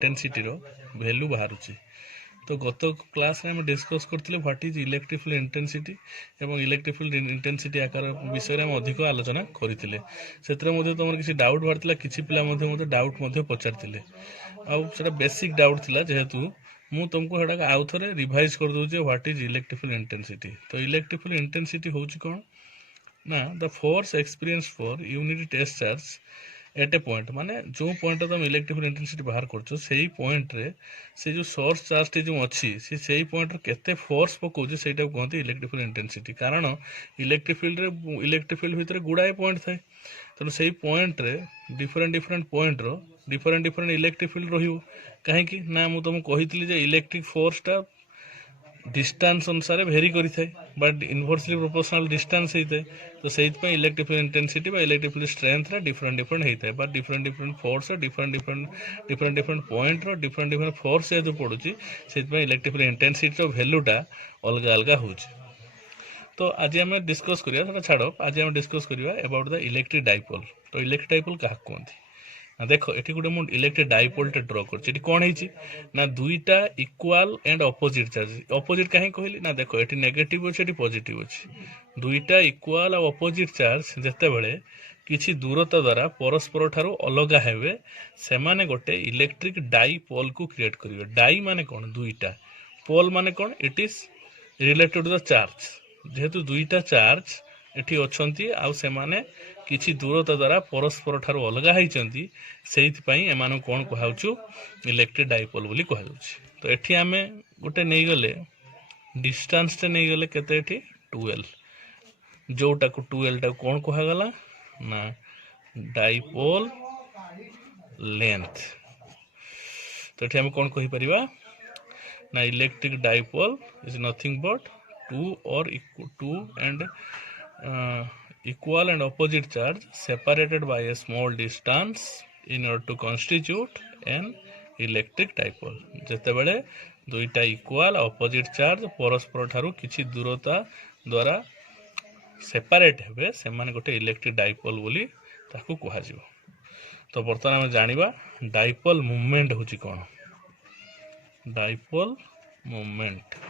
Intensity रो value बाहर। तो गत क्लास में डिस्कस करते what is electric field intensity एवं इलेक्ट्रिक फील्ड इंटेंसिटी आकार विषय में अधिक आलोचना करते तुम किसी डाउट बाहर किसी पिला डाउट पचार आउ बेसिक डाउट थिला जेहेतु मु तुमको हेडा आउ थरे रिवाइज कर दूचे what is electric field intensity. तो इलेक्ट्रिक फील्ड इंटेंसिटी होची कोन ना the force experience for unit test charge at A point माने जो पॉइंट तुम इलेक्ट्रिक फील्ड इंटेंसिटी बाहर करछो सेही पॉइंट रे से जो सोर्स चार्ज टी जो अछि से सेही पॉइंट रे केते फोर्स पकोजे सेटा कहते इलेक्ट्रिक फील्ड इंटेंसिटी। कारण इलेक्ट्रिक फील्ड भितर गुड़ाए पॉइंट थाए तेणु से पॉइंट रे डिफरेंट पॉइंट रो डिफरेंट इलेक्ट्रिक फील्ड रहिबो। काहेकि ना मु तुमको कहितली जे इलेक्ट्रिक फोर्स टा डिस्टेंस अनुसार भेरी करि थाए बट इनवर्सली प्रोपोर्शनल डिस्टेंस होता है। तो से इलेक्ट्रिक फील्ड इंटेंसिटी बा इलेक्ट्रिक फील्ड स्ट्रेंथ रे डिफरेंट होता है but different force different point रो डिफरेंट फोर्स जो पड़ुची से इलेक्ट्रिक फील्ड इंटेंसिटी रो वैल्यूटा अलग अलग होची। तो आज आम डिस्कस करिया छाड़ आज आम डिस्कस करिया अबाउट द इलेक्ट्रिक डाइपोल। तो इलेक्ट्रिक डाइपोल क्या कहते ना देख ये गोटे मुझे इलेक्ट्रिक डाइपोल ड्र कर कौन है दुईटा equal and opposite charge opposite कहीं कहली ना देख ये नेगेटिव अच्छे पॉजिटिव अच्छे दुईटा इक्वाल और अपोजिट चार्ज जिते बड़े किसी दूरता द्वारा परस्पर ठारू अलग हेबे से माने गोटे इलेक्ट्रिक डाइपोल को क्रिएट करेंगे। डाई माने कौन दुईटा पोल माने कौन it is related to the charge जेहेतु दुईटा चार्ज एठी अछंती आउ से माने किसी दूरता द्वारा परस्पर ठारू अलग होती से एम कौन कहु इलेक्ट्रिक डाइपोल बोली कहु। तो एठी आमे गोटे नहीं गले डिस्टेंस टे नहीं गले केते एठी 12 जोटा को 12 टा कौन कहगला ना डाइपोल लेंथ। तो एठी आमे कौन कहि परिबा ना electric dipole is nothing but two and equal and opposite charge separated by a small distance in order to constitute an electric dipole। जेते बेले दुईटा इक्वाल ऑपोजिट चार्ज परस्पर ठारू किछि दूरता द्वारा सेपरेट हेबे से माने गोटे इलेक्ट्रिक डाइपोल बोली ताकू कहा जिवो। तो वर्तमान हम जानिबा डाइपोल मूवमेंट होची कोन डाइपोल मूवमेंट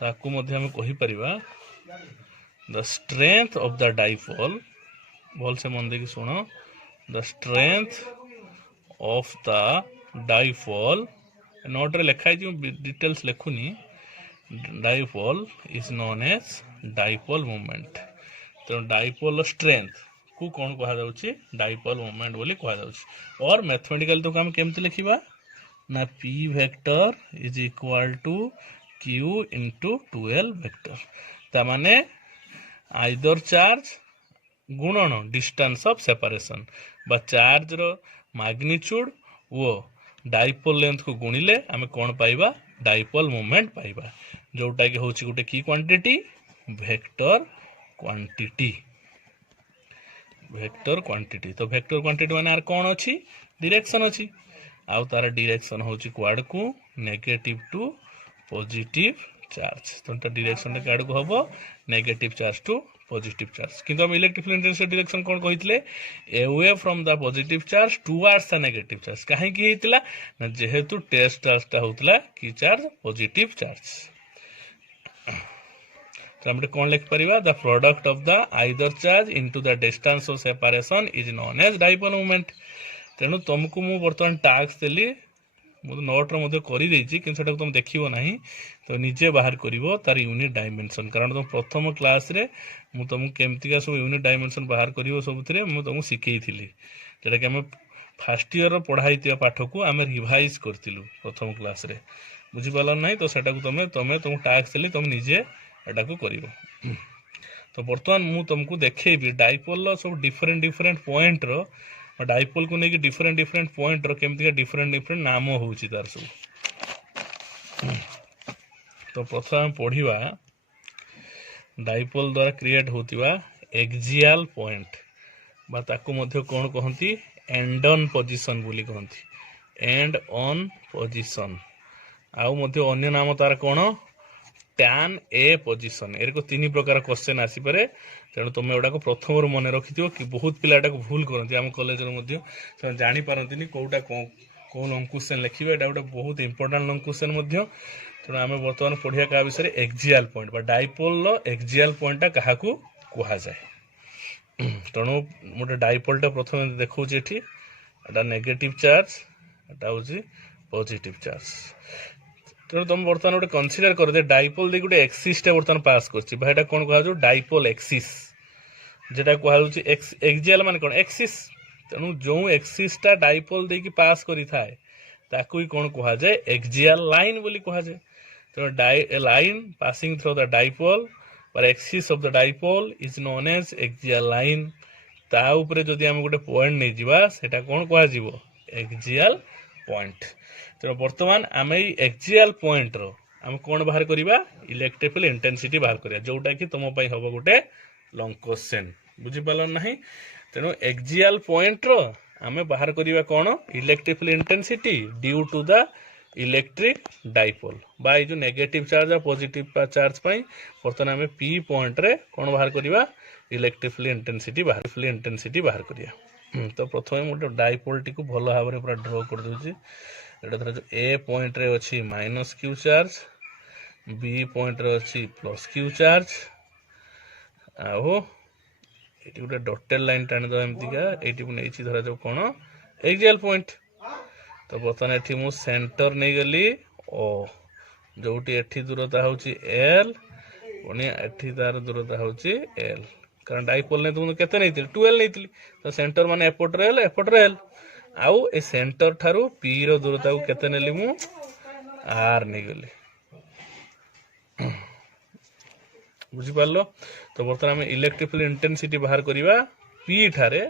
ताकू मध्ये हम कहि परिबा the strength of the dipole बोल से मन देखी सुनो the strength of the dipole note रे लिखा है डिटेल्स लिखुनी dipole is known as dipole moment। तो डाइपोल स्ट्रेंथ को कौन कहा जाउची डाइपोल मोमेंट बोली कहा जाउची। और मैथमेटिकल तो हम केमते लिखिबा ना p vector is equal to q into 12 vector ता माने आइदर चार्ज गुणन डिस्टेंस ऑफ सेपरेशन बा चार्ज रो मैग्नीट्यूड वो डाइपोल लेंथ को गुणिले आमे कौन पाइबा डाइपोल मोमेंट पाइबा जोटा कि होची गुटे की क्वांटिटी वेक्टर क्वांटिटी। तो वेक्टर क्वांटिटी माने आर कौन अछि डायरेक्शन अछि आउ तार डायरेक्शन होची क्वाड को नेगेटिव टू पॉजिटिव चार्ज। तो डायरेक्शन कार्ड को हबो negative charge to positive charge किंतु हम इलेक्ट्रिक फील्ड इंटेंसिटी डायरेक्शन कोन कहितले away from the positive charge towards the negative charge काहे कि हेतिला ना जेहेतु टेस्ट चार्ज ता होतला की चार्ज पॉजिटिव चार्ज। तो हम कोन लिख परिबा the product of the either charge into the distance of separation is known as dipole moment. तेनु तुमको मु वर्तमान टास्क देली मुझे नोट रे कर तुम देखो ना तो निजे बाहर करिवो तार यूनिट डायमेंशन। कारण तुम प्रथम क्लास रे मु तुमको केमतिका सब यूनिट डायमेंशन बाहर करिवो सबुथिरे मु तुमको सिखई थिली जेटा कि हम फर्स्ट ईयर रो पढ़ाई पाठ को आम रिवाइज करथिलु प्रथम क्लास रे बुझी पाल ना तो सेटा को तुम टास्क देली तुम निजे एटा को करिवो। तो वर्तमान मु तुमको देखैबी डाइपोल सब डिफरेंट पॉइंट रो डाइपोल को लेकिन डिफरेंट पॉइंट रो केमतिका डिफरेंट नाम होउची तार सब। तो प्रथम पढ़िबा डाइपोल द्वारा क्रिएट होतिबा एक्सियल पॉइंट बा ताको मध्ये कोन कहंती एंड ऑन पोजीशन बोली कहंती एंड ऑन पोजीशन आउ मध्ये अन्य नाम तार कोन टैन ए पोजीशन। एरको तीन प्रकार क्वेश्चन आसी पारे तेणु तुम एटा को प्रथम मन रखि कि बहुत पिला भूल करती आम कॉलेज जानी पारती कौटा को लॉन्ग क्वेश्चन लिखिबे एटा गोटे बहुत इंपोर्टेंट लॉन्ग क्वेश्चन मध्य तेणु आम बर्तमान पढ़िया क्या विषय एक्जियल पॉइंट बा डाइपोल एक्जियल पॉइंटा क्या कह जाए तेणु गोटे डाइपोलटा प्रथम देखा एटा नेगेटिव चार्ज एटा हूँ पॉजिटिव चार्ज तेणु तुम बर्तमान गोटे कनसीडर कर दे डाइपोल दे गोटे एक्सिसटा बर्तमान पास कर कौन कह डाइपोल एक्सिस जेटा कहुच्छी एक्जियल मान कौन एक्सिस तेणु जो एक्सिसटा डाइपोल देकी पास करी थाए ताकू ही कौन कह जाए एक्जियल लाइन बोली कह जाए तेणु line passing through the dipole पर axis of the dipole is known as axial line ता उपरे जदि आम गोटे पॉइंट नहीं जावा सेटा कौन कह एक्जियल पॉइंट तेणु बर्तमान आम एक्जियल पॉइंट रो आम कौन बाहर करवा इलेक्ट्रिक फील्ड इंटेंसिटी बाहर करिया जोटा कि तुम हम गोटे लॉन्ग क्वेश्चन बुझीपार ना तेणु एक्जियल पॉइंट रो आम बाहर करवा कौन electric field intensity due to the electric dipole बा जो नेगेटिव चार्ज और पॉजिटिव चार्ज बर्तमान आम पी पॉइंट रे कौन बाहर करवा इलेक्ट्रिक फील्ड इंटेंसिटी बाहर करिया तो प्रथम गोटे डाइपोल टी भल भाव में पूरा ड्र कर दूसरी धर जो ए पॉइंट रे अच्छी minus Q charge B point रे अच्छी प्लस क्यू चार्ज आओ ये गोटे डॉटेड लाइन टाणी दवा एमतीका ये धरा जो कौन एक्जियल पॉइंट तो बर्तमान एठी मु सेंटर नहीं गली ओ जोटी एठी दूरता होची एल पुणी एठी तार दूरता होची एल कारण डाइपोल ने तुम केते नहीं 12 नहीं तो सेंटर माने एपट एल आउ ए सेंटर ठारू पी रो दूरता को केते नेली मु आर नहीं गली बुझी पारलो तो बर्तमान आम इलेक्ट्रिक फील्ड इंटेंसिटी बाहर करवा पी ठारे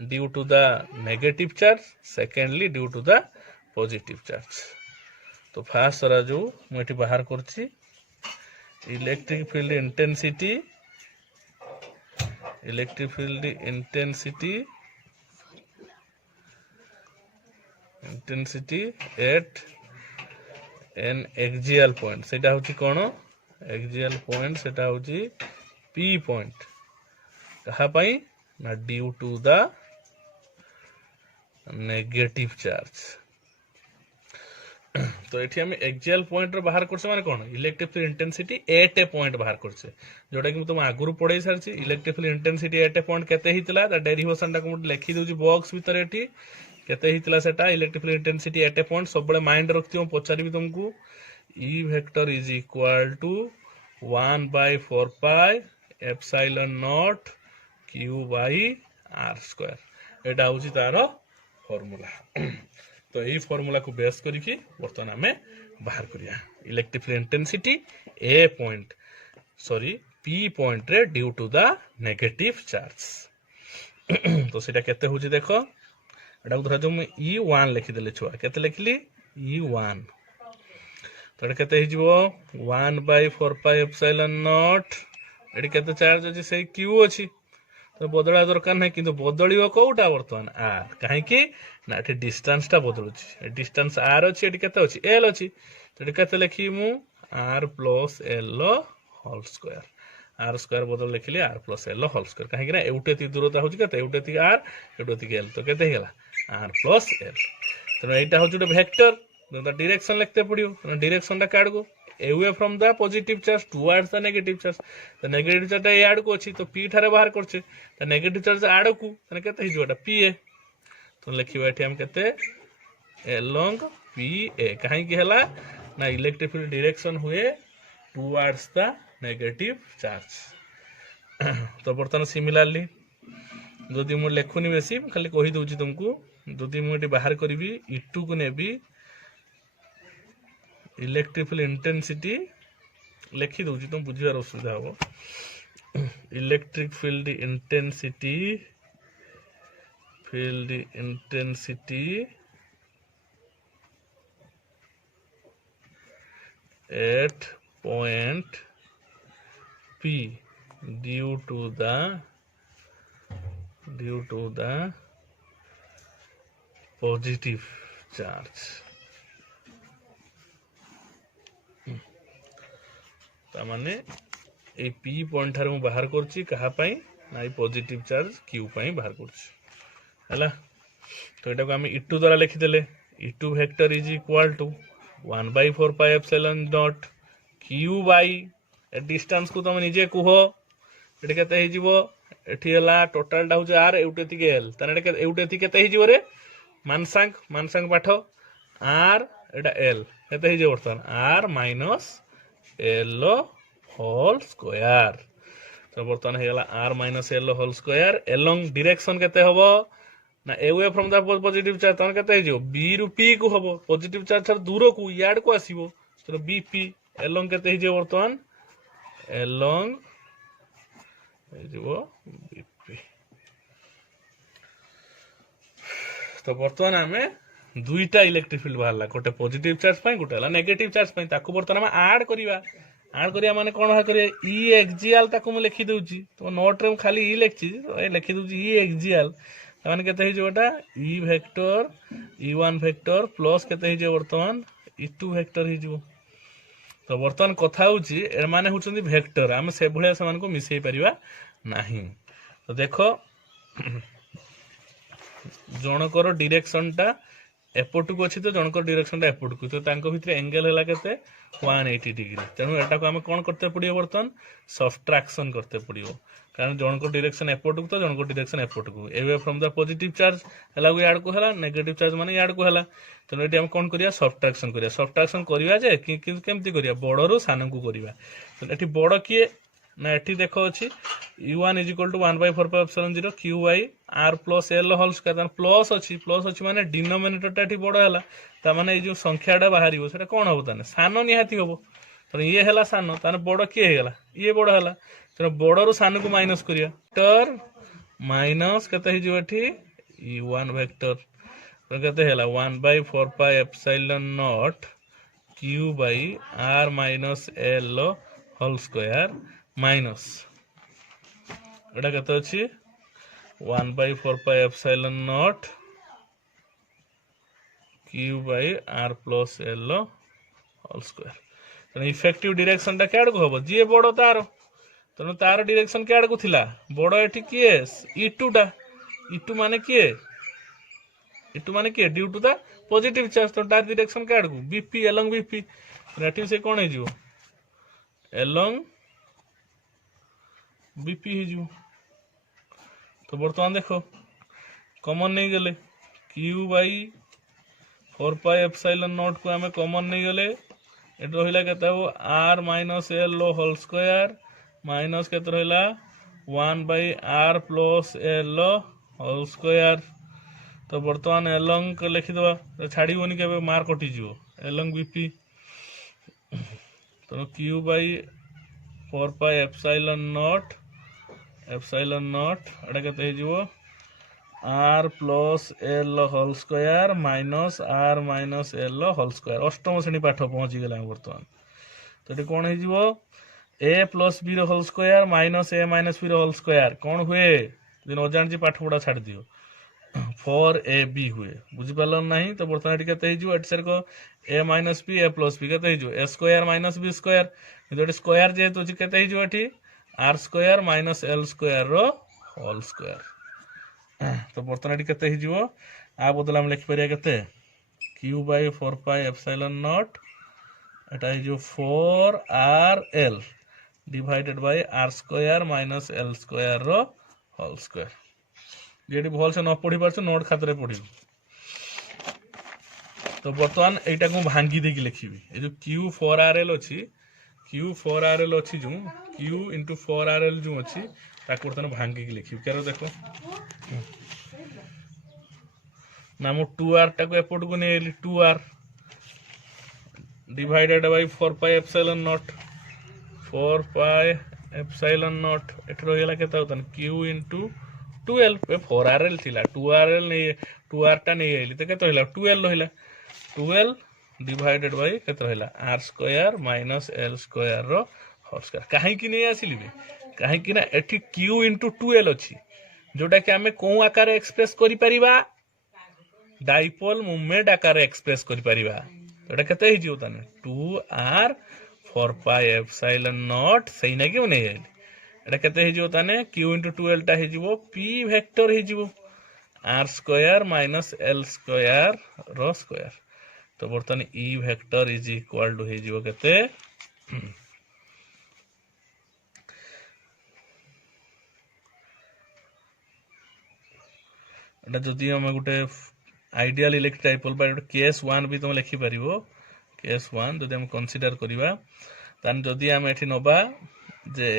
due to the negative charge secondly due to the positive charge तो फास्ट सारा जो मुझे बाहर करछि electric field intensity at an axial point सेटा होछि कोन एक्जियल पॉइंट सेटा होछि पी पॉइंट कहा पाई ना due to the negative charge तो ये हम एक्जियल पॉइंट रो बाहर करछे माने कोन electric field intensity at A point बाहर करछे जोटा कि तुम आगुरु पढ़ाई सारछि electric field intensity at A point केते हितला ता डेरिवेशन टा को लिखि दोछि बॉक्स भीतर एठी केते हितला सेटा electric field intensity at A point सब बळे माइंड रखथियो पचारिबी तुमको E vector is equal to 1/4 pi epsilon naught Q by R square एटा होछि तारो फॉर्मूला तो यही फॉर्मूला को बेस करके बर्तमान आम बाहर करिया electric field intensity A point sorry P point रे due to the negative charge तो सेटा केते होछि देखो एटा धरा जो मैं E1 लिखि देले छुआ केते लिखली E1 तो एटा केते हिजबो 1/4 पाई एप्सिलॉन नॉट एटी केते चार्ज अछि से Q अछि तो बदला दरकार नहीं किंतु बदलियो कोटा बर्तमान आर काहे कि ना एठी डिस्टेंस टा बदलुची डिस्टेंस आर अछि एठी केते अछि एल अछि तो एठी केते लिखि मु r plus l whole square r square बदल लिखिली r plus l whole square काहे कि ना एउटे ती दूरता होछि केते एउटे ती आर एउटे ती एल तो केते हेला आर प्लस एल तो एटा होछि गोटे वेक्टर तो डायरेक्शन लिखते पड़ियो तो डायरेक्शन टा काड को away from the positive charge towards the negative charge the negative charge ए आड़ को अछि तो p ठारे बाहर करछे त नेगेटिव चार्ज आड़ को तने केते हिजो एटा pa तो लिखिबा एठी हम केते along pa काहे कि हला ना इलेक्ट्रिक फील्ड डायरेक्शन हुए towards the negative charge तो बर्तन सिमिलरली जदि मु लेखुनी बेसी खाली कहि दउची तुमको जदि मु एठी बाहर करबी e2 को नेबी इलेक्ट्रिक फील्ड इंटेंसिटी लिखि दउची तुम बुझिबार असुविधा हो electric field intensity at point P due to the positive charge तामाने ए P पॉइंट ठार मु बाहर करछि कहा पई ना ए पॉजिटिव चार्ज Q पई बाहर करछि हला तो एटा को हम E2 द्वारा लिखि देले E2 vector is equal to 1 by 4 pi epsilon dot Q by A distance को तुम निजे कुह एटी केते हे जीवो एठी हला टोटल टा होचे r एउटेति के l तने एटा एउटेति केते हे जीवो रे मानसांग पाठ r एटा l केते हे जीवो बर्तन r minus l whole square तो बर्तन हे हला r minus l whole square along direction केते हबो ना away from the positive charge तने केते हे जीवो b रु p को हबो पॉजिटिव चार्ज छर दूर को याड को आसीबो तो bp along केते हे जीवो बर्तन along बीपी तो बर्तमान आमे दुईटा इलेक्ट्रिक फील्ड बाहरला गोटे पॉजिटिव चार्ज पई गोटे हला नेगेटिव चार्ज पई ताको बर्तमान हम ऐड करिया माने कोन हा करिया ई एक्सियल ताको हम लिखि दउची तो नोट रे खाली ई लिखछि लिखि दउची ई एक्सियल माने केते हे जोटा E vector E1 vector plus केते हे जो बर्तमान ई2 वेक्टर हे जो तो बर्तमान कथा होची ए माने होचंदी वेक्टर हम से भलिया समान को मिसई परिबा नाही तो देखो जनकर डायरेक्शन टा एपटू को अछि तो जनकर डायरेक्शन टा एपटू तो तांको भितर एंगल हला केते 180 डिग्री तेनु एटा को हम कोन करते पड़ियो बर्तन सब्ट्रैक्शन करते पड़ियो कारण जनकर डायरेक्शन एपटू तो जनकर डायरेक्शन एपटू away from the positive charge हला को याड को हला नेगेटिव चार्ज माने याड को हला तो एटी हम कोन करिया सब्ट्रैक्शन करिया जे केमती करिया बड़ रु सान को करिया तो एटी बड़ किए ना एटी देखो अछि u1 = 1 by 4 pi epsilon 0 q by r plus l whole square plus अछि माने डिनोमिनेटर टा एटी बड़ हला ता माने ए जो संख्याटा बाहरिबो सेटा कोन होबो ताने सान निहाती होबो तो ये हला सान ताने बड़ किए हेगला ये बड़ हला तो बड़ रु सान को माइनस करिया वेक्टर माइनस केते हे जो एटी u1 वेक्टर तो केते हेला 1 by 4 pi epsilon naught q by r minus l whole square minus एटा केते अछि 1 by 4 pi epsilon naught q by r plus l whole square तो इफेक्टिव डायरेक्शन टा केड को हबो जे बड़ तार तनो तार डायरेक्शन केड को थिला बड़ एठी किए e2 टा e2 माने किए due to the positive charge तो तार डायरेक्शन केड को bp along bp नेटिव से कोन हे जो along बीपी ही जो तो बर्तमान देखो कॉमन नहीं गले q by 4 pi epsilon naught को हमें कॉमन नहीं गले एट रहिला केता हो r minus l whole square minus केत रहिला 1 by r plus l whole square तो बर्तमान along को लिखि दबा तो छाड़ी होनी के मार कटि जिवो along bp तो q by 4 pi epsilon naught एटा केते हे जिवो r plus l whole square minus r minus l whole square अष्टम श्रेणी पाठ पहुंची गेला वर्तमान तो एटी कोन हे जिवो a plus b रो whole square minus a minus b रो होल स्क्वायर कोन हुए दिन अजान जी पाठ पढा छाड़ दियो 4ab हुए बुझि पालन नाही तो वर्तमान एटी केते हे जिवो एट सर को a minus b a plus b केते हे जिवो a square minus b square एटी स्क्वायर जे तो केते हे जिवो एटी r square minus l square रो होल स्क्वायर तो बर्तन एटी केते हिजिवो आ बदला हम लिख परिया केते q by 4 pi epsilon naught एटा हिजो 4rl divided by r square minus l square रो होल स्क्वायर जेडी भल से न पढी परछ नोट खातरे पढी तो बर्तमान एटा को भांगी देकी लिखिबी ए जो q 4rl अछि q 4rl अछि जो q into 4rl जो अछि ताको बर्तन भांगी के लिखिबी केरो देखो ना मो 2r टाको एपट को ने 2r divided by 4 pi epsilon naught 4 pi epsilon naught eight रहिला केता होतन q into 12 पे 4rl थिला 2rl ने 2r टा ने आइली त केता रहिला 12 रहिला 12 डिवाइडेड बाय केता रहिला r square minus l square रो होल स्क्वायर काहे कि नहीं आसिली बे काहे कि ना एठी q into 12 अछि जोटा कि हमें को आकार एक्सप्रेस करि परिबा डाइपोल मूवमेंट आकार एक्सप्रेस करि परिबा एटा केते हि जियो तने 2r 4 pi epsilon naught सही ना कि नहीं आइली एटा केते हि जियो तने q into 12 टा हि जिवो p वेक्टर हि जिवो r square minus l square रो स्क्वायर। तो बर्तमान E vector is equal to हे जिवो केते एटा जदि हम गुटे आइडियल इलेक्ट्रिक डाइपोल बा केस 1 भी तुम लिखि परिबो। केस 1 जदि हम कंसीडर करिबा तान जदि हम एठी नबा जे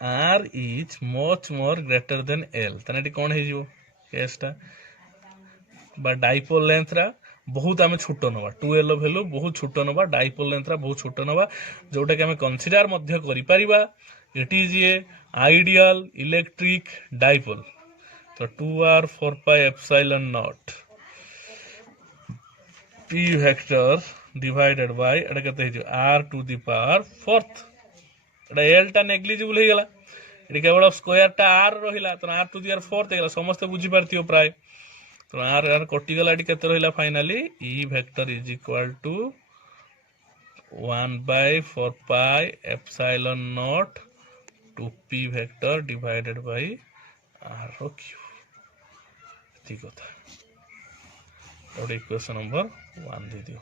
are is much more greater than L तान एठी कोन हे जिवो केसटा बा डाइपोल लेंथ रा बहुत आम छोट नवा 2l वैल्यू बहुत छोट नवा डाइपोल लेंथ रा बहुत छोट नवा जोटा कि आम कंसीडर मध्य करि परिबा। It is a ideal electric dipole. तो 2r 4 pi epsilon naught p vector divided by एटा केते हे r to the power 4th Etah l टा नेग्लिजिबल हे गेला एटी केवल स्क्वायर टा r रहिला तो r to the power 4th हे गेला समस्त बुझी पारथियो प्राय। तो r कटि गेला एटी केते रहिला finally e vector is equal to 1 by 4 pi epsilon naught to p vector divided by r रो क्यूब। ठीक है, और इक्वेशन नंबर 1 दे दियो।